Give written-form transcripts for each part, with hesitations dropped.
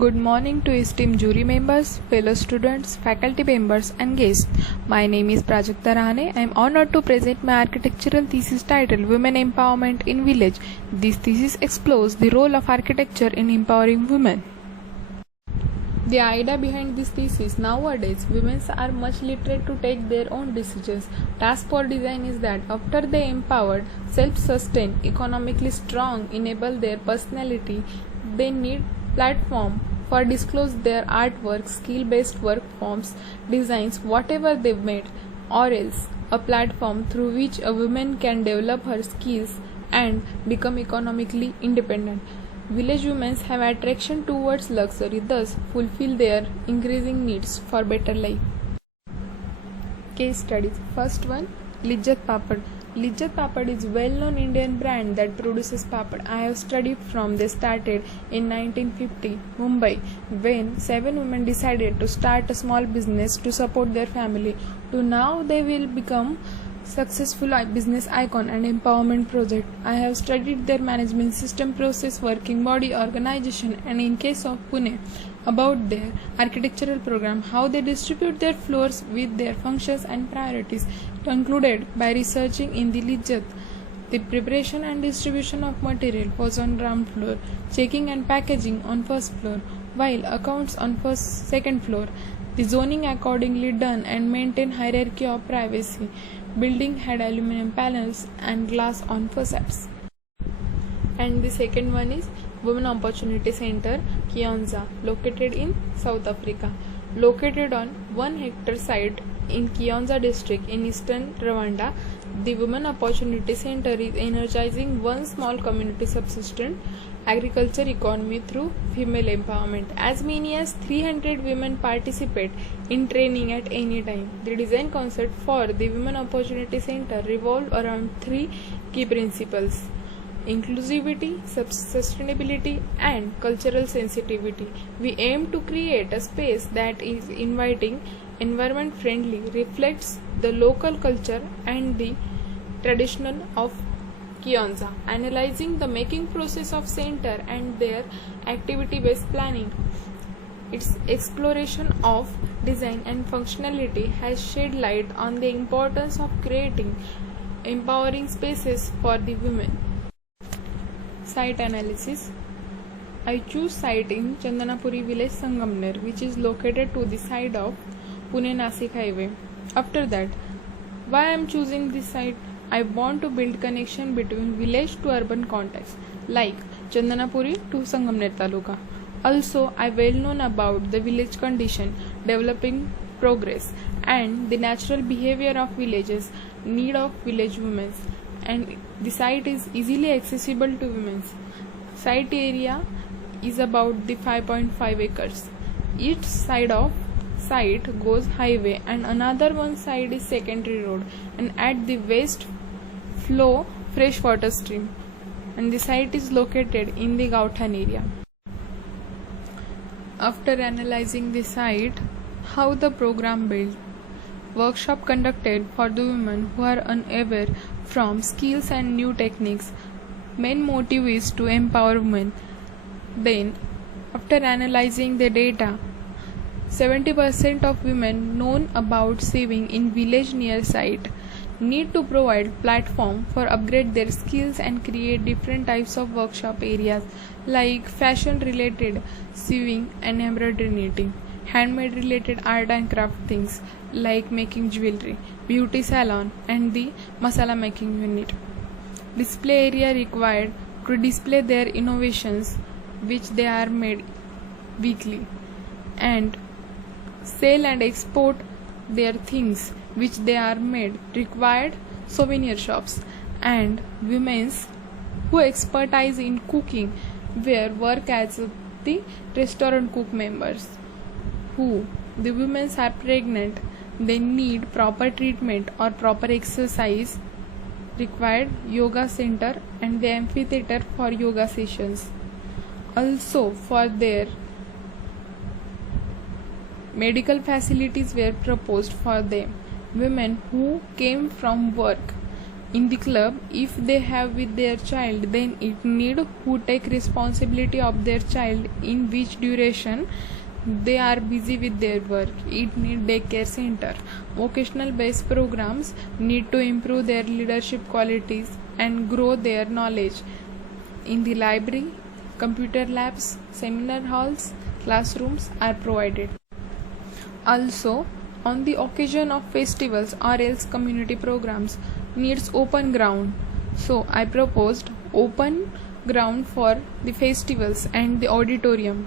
Good morning to esteemed jury members, fellow students, faculty members and guests. My name is Prajakta Rahane. I am honored to present my architectural thesis titled Women Empowerment in Village. This thesis explores the role of architecture in empowering women. The idea behind this thesis: nowadays, women are much literate to take their own decisions. Task for design is that after they empowered, self-sustained, economically strong, enable their personality, they need platform for disclose their artwork, skill-based work forms, designs, whatever they've made, or else a platform through which a woman can develop her skills and become economically independent. Village women have attraction towards luxury, thus fulfill their increasing needs for better life. Case studies. First one, Lijjat Papad. Lijjat Papad is well-known Indian brand that produces papad. I have studied from they started in 1950, Mumbai, when 7 women decided to start a small business to support their family. To now they will become successful business icon and empowerment project. I have studied their management system, process, working body, organization, and in case of Pune, about their architectural program, how they distribute their floors with their functions and priorities, concluded by researching in the Lijjat. The preparation and distribution of material was on ground floor, checking and packaging on first floor, while accounts on second floor. The zoning accordingly done and maintain hierarchy of privacy. Building had aluminum panels and glass on facades. And the second one is Women Opportunity Center, Kionza, located in South Africa. Located on 1 hectare site in Kionza district in eastern Rwanda, the Women Opportunity Center is energizing one small community subsistent agriculture economy through female empowerment. As many as 300 women participate in training at any time. The design concept for the Women Opportunity Center revolves around 3 key principles: inclusivity, sustainability, and cultural sensitivity. We aim to create a space that is inviting, environment friendly, reflects the local culture and the tradition of Kionza, analyzing the making process of center and their activity-based planning. Its exploration of design and functionality has shed light on the importance of creating empowering spaces for the women. Site analysis. I choose site in Chandanapuri village Sangamner, which is located to the side of Pune-Nasik highway. After that, why I am choosing this site? I want to build connection between village to urban context, like Chandanapuri to Sangamner Taluka. Also, I well known about the village condition, developing progress, and the natural behavior of villages, need of village women, and the site is easily accessible to women. Site area is about the 5.5 acres. Each side of site goes highway and another one side is secondary road, and at the west flow fresh water stream, and the site is located in the Gauthan area. After analyzing the site, how the program built. Workshop conducted for the women who are unaware from skills and new techniques. Main motive is to empower women. Then, after analyzing the data, 70% of women known about saving in village near site. Need to provide platform for upgrade their skills and create different types of workshop areas like fashion related sewing and embroidery knitting, handmade related art and craft things like making jewelry, beauty salon, and the masala making unit. Display area required to display their innovations which they are made weekly, and sell and export their things which they are made, required souvenir shops, and women's who expertise in cooking where work as the restaurant cook members. Who the women are pregnant, they need proper treatment or proper exercise, required yoga center and the amphitheater for yoga sessions. Also for their medical facilities were proposed for them. Women who came from work in the club. If they have with their child, then it need who take responsibility of their child, in which duration they are busy with their work. It need daycare center. Vocational based programs need to improve their leadership qualities and grow their knowledge. In the library, computer labs, seminar halls, classrooms are provided. Also, on the occasion of festivals or else community programs needs open ground. So I proposed open ground for the festivals and the auditorium.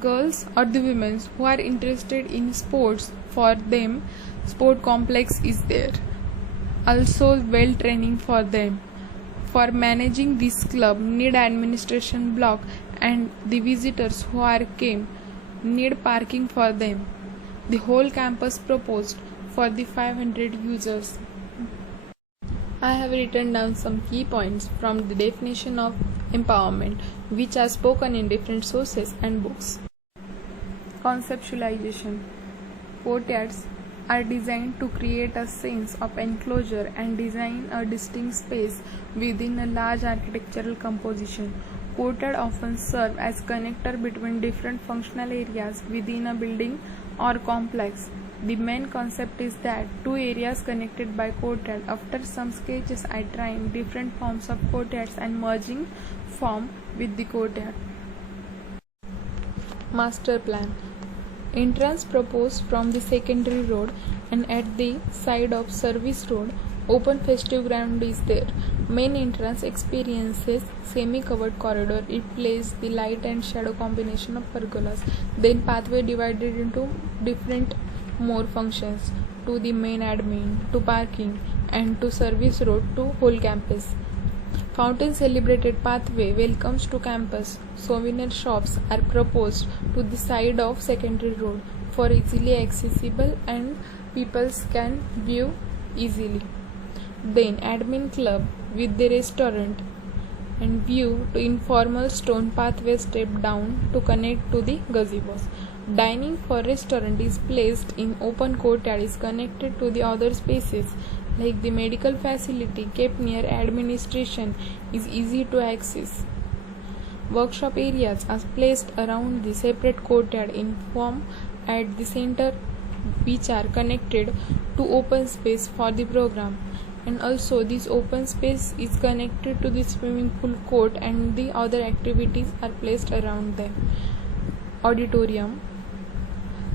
Girls or the women who are interested in sports, for them sport complex is there. Also well training for them. For managing this club need administration block, and the visitors who are came need parking for them. The whole campus proposed for the 500 users. I have written down some key points from the definition of empowerment, which are spoken in different sources and books. Conceptualization. Courtyards are designed to create a sense of enclosure and design a distinct space within a large architectural composition. Courtyard often serve as connector between different functional areas within a building or complex. The main concept is that two areas connected by courtyard. After some sketches, I tried different forms of courtyards and merging form with the courtyard. Master plan. Entrance proposed from the secondary road, and at the side of service road, open festive ground is there. Main entrance experiences semi-covered corridor. It plays the light and shadow combination of pergolas. Then pathway divided into different more functions, to the main admin, to parking, and to service road to whole campus. Fountain celebrated pathway welcomes to campus. Souvenir shops are proposed to the side of secondary road for easily accessible and people can view easily. Then admin club with the restaurant and view to informal stone pathway step down to connect to the gazebos. Dining for restaurant is placed in open courtyard, is connected to the other spaces like the medical facility kept near administration is easy to access. Workshop areas are placed around the separate courtyard in form at the center, which are connected to open space for the program. And also this open space is connected to the swimming pool court, and the other activities are placed around them. Auditorium,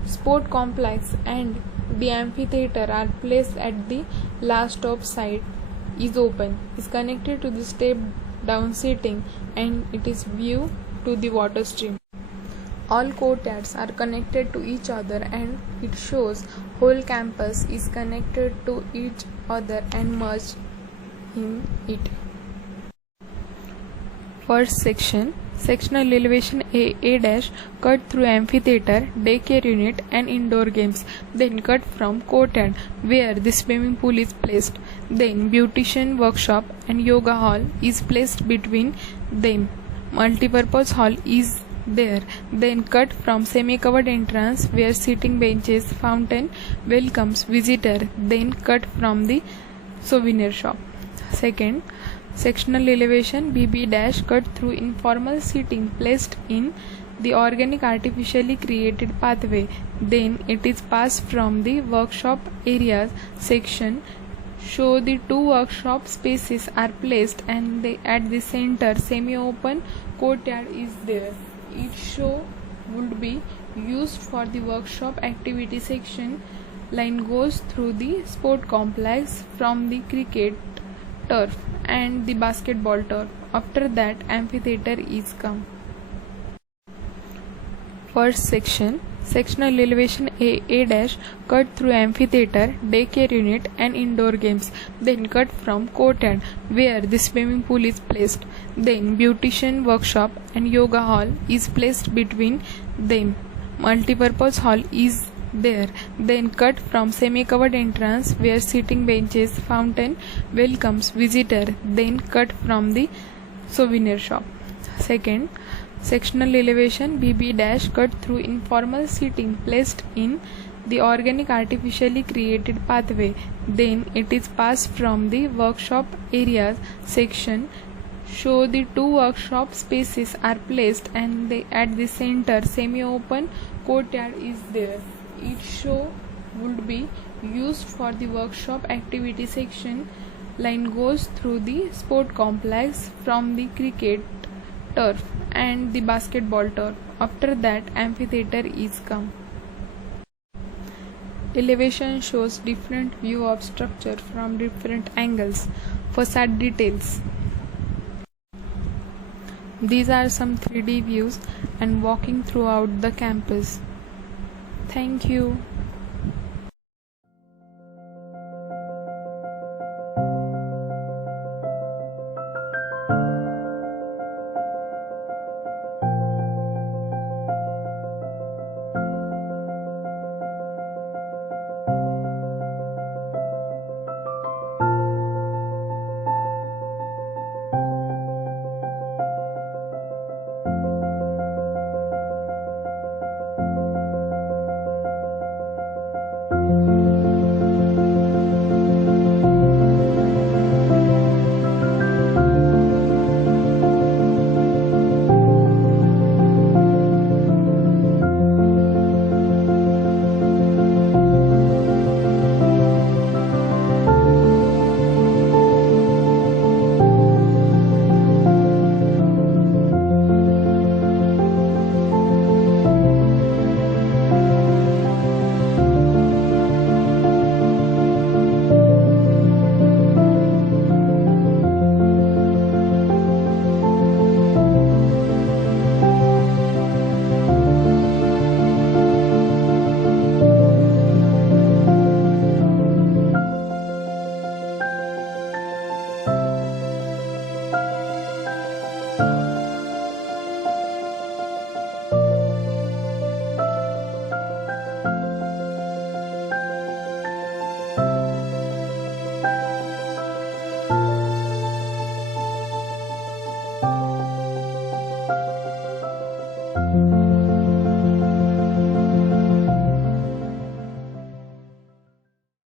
sport complex and the amphitheater are placed at the last top side, is open, is connected to the step down seating, and it is view to the water stream. All courtyards are connected to each other, and it shows whole campus is connected to each other and merged in it. First section, sectional elevation A cut through amphitheater, daycare unit and indoor games. Then cut from courtyard where the swimming pool is placed. Then beautician workshop and yoga hall is placed between them. Multipurpose hall is there. Then cut from semi-covered entrance where sitting benches, fountain welcomes visitor. Then cut from the souvenir shop. Second, sectional elevation BB- cut through informal seating placed in the organic artificially created pathway. Then it is passed from the workshop areas section. Show the two workshop spaces are placed, and at the center semi-open courtyard is there. Each show would be used for the workshop activity section. Line goes through the sport complex from the cricket turf and the basketball turf. After that, amphitheater is come. First section, sectional elevation A cut through amphitheater, daycare unit and indoor games. Then cut from courtyard where the swimming pool is placed. Then beautician workshop and yoga hall is placed between them. Multipurpose hall is there. Then cut from semi-covered entrance where sitting benches, fountain welcomes visitor. Then cut from the souvenir shop. Second, sectional elevation BB- cut through informal seating placed in the organic artificially created pathway. Then it is passed from the workshop areas section. So the two workshop spaces are placed and at the center semi-open courtyard is there. Each show would be used for the workshop activity section. Line goes through the sport complex from the cricket turf and the basketball turf. After that, amphitheater is come. Elevation shows different view of structure from different angles. Facade details. These are some 3D views and walking throughout the campus. Thank you.